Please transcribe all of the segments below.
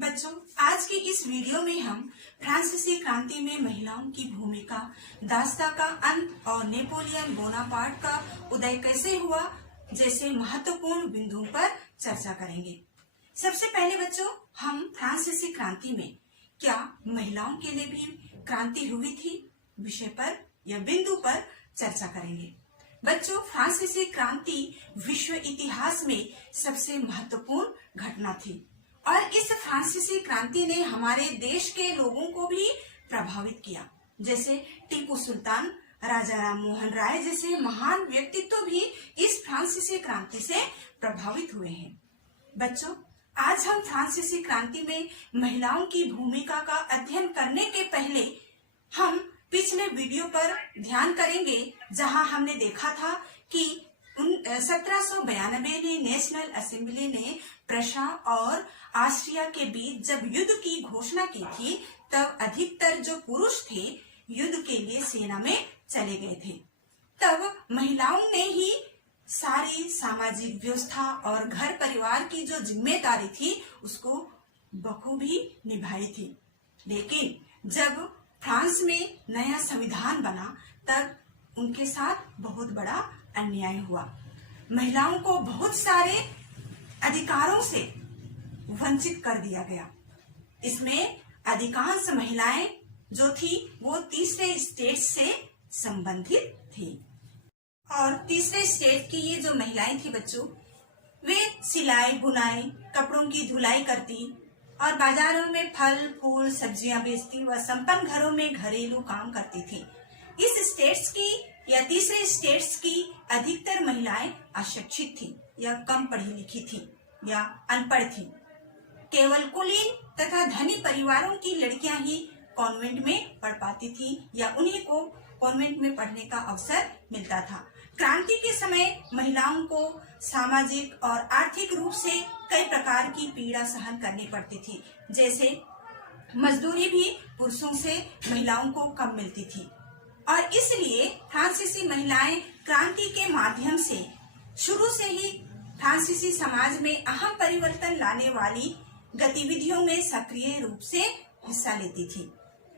बच्चों, आज की इस वीडियो में हम फ्रांसीसी क्रांति में महिलाओं की भूमिका, दास्ता का अंत और नेपोलियन बोनापार्ट का उदय कैसे हुआ जैसे महत्वपूर्ण बिंदुओं पर चर्चा करेंगे। सबसे पहले बच्चों, हम फ्रांसीसी क्रांति में क्या महिलाओं के लिए भी क्रांति हुई थी विषय पर या बिंदु पर चर्चा करेंगे। बच्चों, फ्रांसीसी क्रांति विश्व इतिहास में सबसे महत्वपूर्ण घटना थी और इस फ्रांसीसी क्रांति ने हमारे देश के लोगों को भी प्रभावित किया। जैसे टीपू सुल्तान, राजा राम मोहन राय जैसे महान व्यक्तित्व भी इस फ्रांसीसी क्रांति से प्रभावित हुए हैं। बच्चों, आज हम फ्रांसीसी क्रांति में महिलाओं की भूमिका का अध्ययन करने के पहले हम पिछले वीडियो पर ध्यान करेंगे, जहां हमने देखा था कि 1792 में नेशनल असेंबली ने प्रशा और ऑस्ट्रिया के बीच जब युद्ध की घोषणा की थी, तब अधिकतर जो पुरुष थे युद्ध के लिए सेना में चले गए थे। तब महिलाओं ने ही सारी सामाजिक व्यवस्था और घर परिवार की जो जिम्मेदारी थी उसको बखूबी निभाई थी। लेकिन जब फ्रांस में नया संविधान बना तब उनके साथ बहुत बड़ा अन्याय हुआ। महिलाओं को बहुत सारे अधिकारों से वंचित कर दिया गया। इसमें अधिकांश महिलाएं जो थी वो तीसरे स्टेट से संबंधित थी और तीसरे स्टेट की ये जो महिलाएं थी बच्चों, वे सिलाई बुनाई, कपड़ों की धुलाई करती और बाजारों में फल फूल सब्जियां बेचती व संपन्न घरों में घरेलू काम करती थी। इस स्टेट्स की या तीसरे स्टेट्स की अधिकतर महिलाएं अशिक्षित थी या कम पढ़ी लिखी थी या अनपढ़ थी। केवल कुलीन तथा धनी परिवारों की लड़कियां ही कॉन्वेंट में पढ़ पाती थी या उन्हीं को कॉन्वेंट में पढ़ने का अवसर मिलता था। क्रांति के समय महिलाओं को सामाजिक और आर्थिक रूप से कई प्रकार की पीड़ा सहन करनी पड़ती थी। जैसे मजदूरी भी पुरुषों से महिलाओं को कम मिलती थी और इसलिए फ्रांसीसी महिलाएं क्रांति के माध्यम से शुरू से ही फ्रांसीसी समाज में अहम परिवर्तन लाने वाली गतिविधियों में सक्रिय रूप से हिस्सा लेती थी।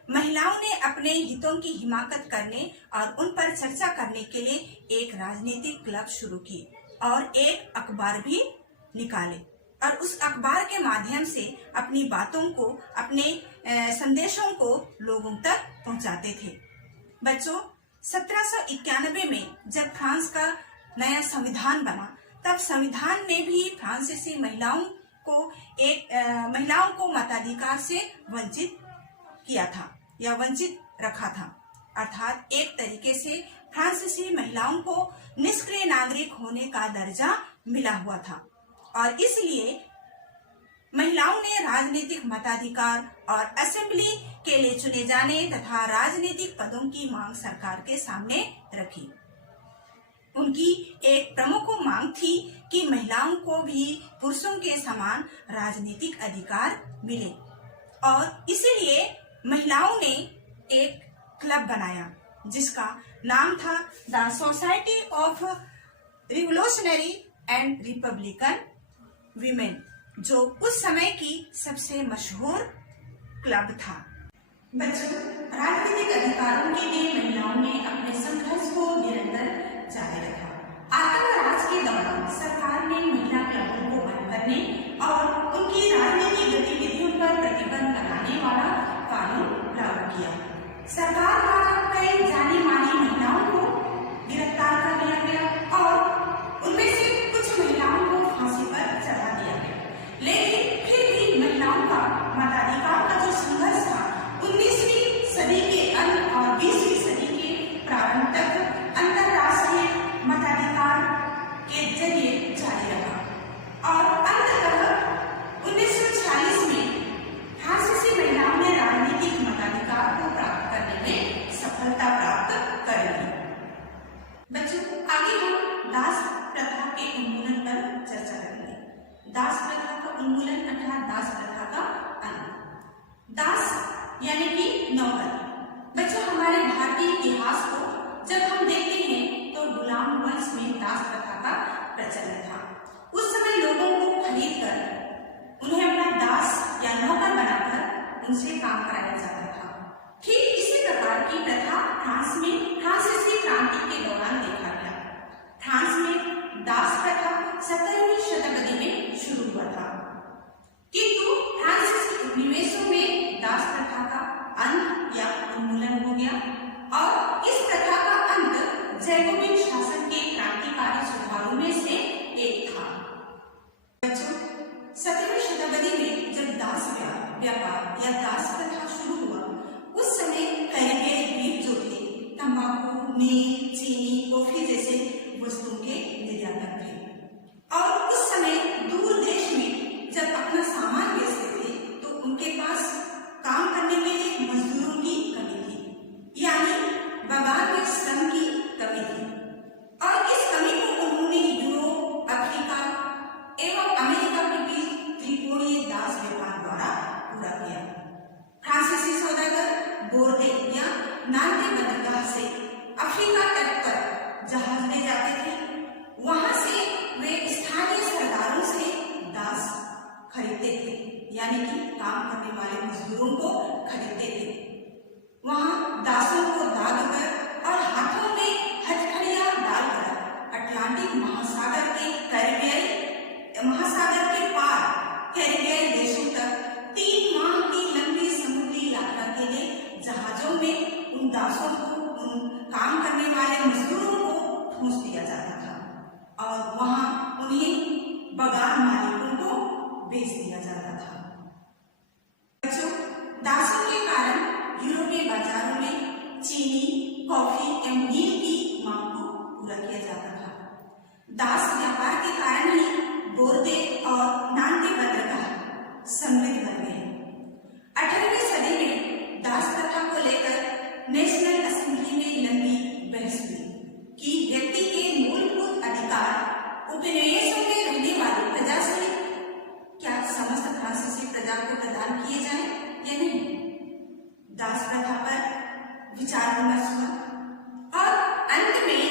महिलाओं ने अपने हितों की हिमाकत करने और उन पर चर्चा करने के लिए एक राजनीतिक क्लब शुरू की और एक अखबार भी निकाले और उस अखबार के माध्यम से अपनी बातों को, अपने संदेशों को लोगों तक पहुंचाते थे। बच्चों, 1791 में जब फ्रांस का नया संविधान बना तब संविधान ने भी फ्रांसीसी महिलाओं को मताधिकार से वंचित किया था या वंचित रखा था। अर्थात एक तरीके से फ्रांसीसी महिलाओं को निष्क्रिय नागरिक होने का दर्जा मिला हुआ था और इसलिए महिलाओं ने राजनीतिक मताधिकार और असेंबली के लिए चुने जाने तथा राजनीतिक पदों की मांग सरकार के सामने रखी। उनकी एक प्रमुख मांग थी कि महिलाओं को भी पुरुषों के समान राजनीतिक अधिकार मिले और इसीलिए महिलाओं ने एक क्लब बनाया जिसका नाम था the society of revolutionary and Republican women, जो उस समय की सबसे मशहूर क्लब था। बच्चों, राजनीतिक अधिकारों के लिए महिलाओं ने अपने संघर्ष को निरंतर जारी रखा। आतंकराज के दौरान सरकार ने महिला क्लबों को बंद करने और उनकी राजनीतिक गतिविधियों पर प्रतिबंध लगाने वाला कानून लागू किया। सरकार द्वारा कई जानी मानी महिलाओं को गिरफ्तार कर लिया गया और उनमें से कुछ महिलाओं को फांसी पर चढ़ा दिया गया। लेकिन फिर भी महिलाओं का मताधिकार का जो संघर्ष था 19वीं सदी के अंत और 20वीं सदी के प्रारंभ तक अंतरराष्ट्रीय मताधिकार के जरिए जारी रहा और अंततः 1946 में फ्रांसीसी महिलाओं ने राजनीतिक मताधिकार को प्राप्त करने में सफलता प्राप्त कर ली। बच्चों, आगे हम दास प्रथा के उन्मूलन पर चर्चा करेंगे। दास प्रथा का उन्मूलन अर्थात दास प्रथा का अंत। दास यानी कि नौकर। बच्चों, हमारे भारतीय इतिहास को जब हम देखते हैं तो गुलाम वंश में दास प्रथा का प्रचलन था। उस समय लोगों को खरीद कर उन्हें अपना दास या नौकर उनसे काम कराया जाता था। ठीक इसी प्रकार की प्रथा फ्रांस में फ्रांसीसी क्रांति के दौरान देखा गया। फ्रांस में दास प्रथा 17वीं शताब्दी में शुरू हुआ था, किंतु फ्रांसीसी उपनिवेशों में दास प्रथा का अंत या उन्मूलन हो गया और इस प्रथा का अंत जैकोबिन शासन के क्रांतिकारी सुधारों में से एक था। बच्चों, 17वीं शताब्दी में जब दास व्यापार या दास प्रथा शुरू हुआ, उस समय कैरिबियाई द्वीप जो थे तंबाकू, नील, चीनी, कॉफी जैसे वस्तुओं के निर्यातक थे और उस समय दूर देश में जब अपना सामान बेचते थे तो उनके पास काम करने के लिए मजदूरों की कमी थी, यानी बाजार में श्रम की कमी थी और इस कमी को उन्होंने यूरोप, अफ्रीका एवं अमेरिका के बीच त्रिकोणीय दास व्यापार द्वारा पूरा किया। फ्रांसीसी सौदागर बोर्दे या नान्ते बंदरगाह से अफ्रीका तट पर जहाज ले जाते थे। वहां से वे स्थानीय सरदारों से दास खरीदते थे, यानी कि काम करने वाले मजदूरों को खरीदते थे। वहां दासों को दाग कर और हाथों में हथकड़ियां डालकर अटलांटिक महासागर के पार कैरिबियाई देशों तक 3 माह की लंबी समुद्री यात्रा के लिए जहाजों में उन दासों को, उन काम करने वाले मजदूरों को ठूंस दिया जाता था और वहां उन्हें बगान मालिकों को बेच दिया जाता था। बच्चों, दासों के कारण यूरोपीय बाजारों में चीनी, कॉफी एवं नील की मांग को पूरा किया जाता था। दास व्यापार के कारण ही बोर्दे और नान्ते बंदरगाह समृद्ध बन गए। 18वीं सदी में दास प्रथा को लेकर नेशनल असेंबली में लंबी बहस हुई कि व्यक्ति के मूलभूत अधिकार उपनिवेशों में रहने वाली प्रजा से क्या समस्त फ्रांसीसी प्रजा को प्रदान किए जाएं या नहीं। दास प्रथा पर विचार विमर्श हुआ और अंत में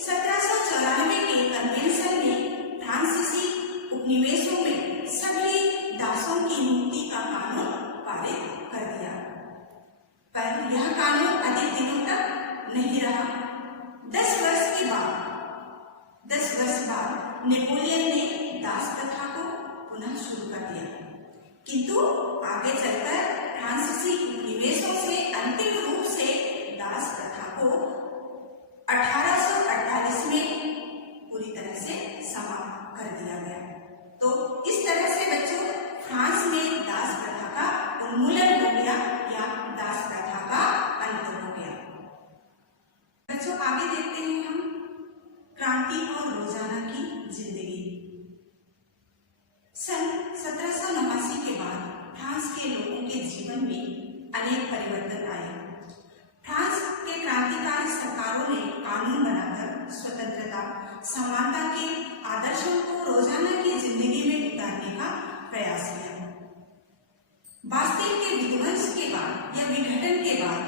1794 के कन्वेंशन में फ्रांसीसी उपनिवेशों में सभी दासों की मुक्ति का कानून पारित कर दिया, पर यह कानून अधिक दिनों तक नहीं रहा। 10 वर्ष बाद नेपोलियन ने दास प्रथा को पुनः शुरू कर दिया, किंतु आगे चलकर फ्रांसीसी उपनिवेशों से अंतिम रूप से दास प्रथा को 1848 में पूरी तरह से समाप्त कर दिया गया। तो इस तरह से बच्चों, फ्रांस में दास प्रथा का उन्मूलन हो गया या दास प्रथा का अंत हो गया। बच्चों, आगे देखते हैं हम क्रांति और रोजाना की जिंदगी। सन 1789 के बाद फ्रांस के लोगों के जीवन में अनेक परिवर्तन आए। फ्रांस के क्रांतिकारी सरकारों ने कानून बनाकर स्वतंत्रता, समानता के आदर्शों को रोजाना की जिंदगी में उतारने का प्रयास किया। बास्तिल के विध्वंस के बाद या विघटन के बाद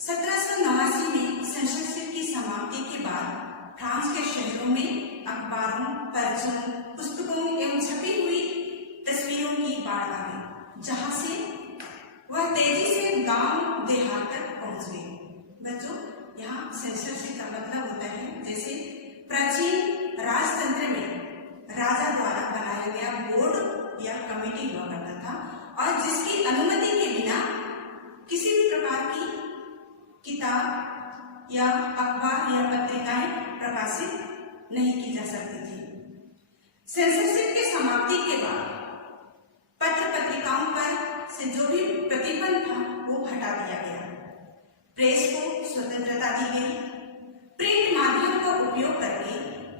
1789 में सेंसरशिप की समाप्ति के बाद फ्रांस के शहरों में अखबारों, पर्चों, पुस्तकों एवं छपी हुई तस्वीरों की बाढ़ आ गई, जहां से वह तेजी से गांव देहात तक पहुंच गई। बच्चों, यहाँ सेंसरशिप का मतलब होता है जैसे प्राचीन राजतंत्र में राजा द्वारा बनाया गया बोर्ड या कमेटी हुआ करता था और जिसकी अनुमति के बिना किसी भी प्रकार की किताब या अखबार या पत्रिकाएं प्रकाशित नहीं की जा सकती थी। सेंसरशिप की समाप्ति के बाद पत्र पत्रिकाओं पर से जो भी प्रतिबंध था वो हटा दिया गया। प्रेस को स्वतंत्रता दी गई। प्रिंट माध्यम का उपयोग करके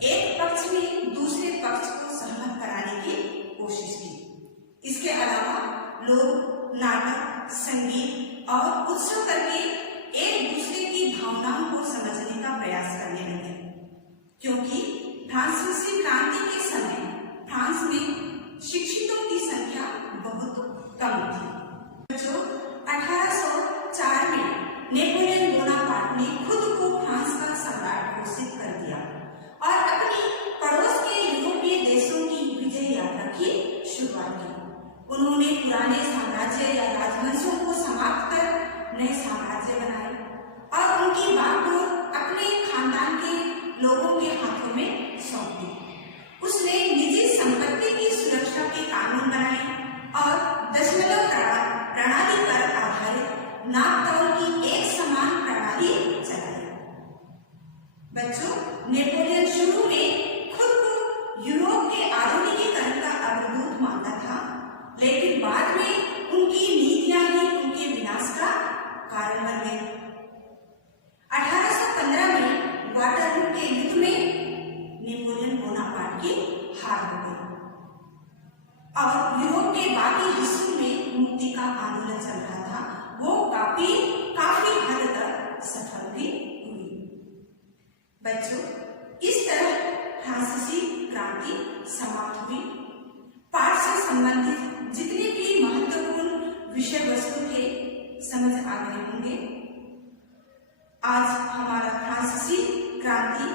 एक पक्ष ने दूसरे पक्ष को सहमत कराने की कोशिश की। इसके अलावा लोग नाटक, संगीत और उत्सव करके एक दूसरे की भावनाओं को समझने का प्रयास करने लगे, क्योंकि फ्रांसीसी क्रांति के समय फ्रांस में शिक्षितों की संख्या बहुत कम थी। बच्चों, 1804 में नेपोलियन बोनापार्ट ने खुद को फ्रांस का सम्राट घोषित कर दिया और अपनी पड़ोस के यूरोपीय देशों की विजय यात्रा की शुरुआत की। उन्होंने पुराने साम्राज्य राज्य या राजवंशों को समाप्त कर नए साम्राज्य बनाए और उनकी बागडोर अपने खानदान के लोगों के हाथों में सौंप दी। उसने निजी संपत्ति की सुरक्षा के कानून बनाए और दशमलव प्रणाली पर आधारित नापतोल की एक समान प्रणाली चलाई। बच्चों, नेपोलियन शुरू में खुद को यूरोप के आधुनिकीकरण का अग्रदूत मानता था, लेकिन बाद में उनकी नीतियां ही उनके विनाश का कारण बन गई। 1815 में वाटरलू के युद्ध में नेपोलियन बोनापार्ट की हार हो गई और यूरोप के बाकी हिस्सों में मुक्ति का आंदोलन चल रहा था, वो काफी हद तक सफल भी हुई। बच्चों, इस तरह फ्रांसीसी क्रांति समाप्त हुई। पाठ से संबंधित जितने भी महत्वपूर्ण विषय वस्तु थे समझ आ गए होंगे। आज हमारा फ्रांसीसी क्रांति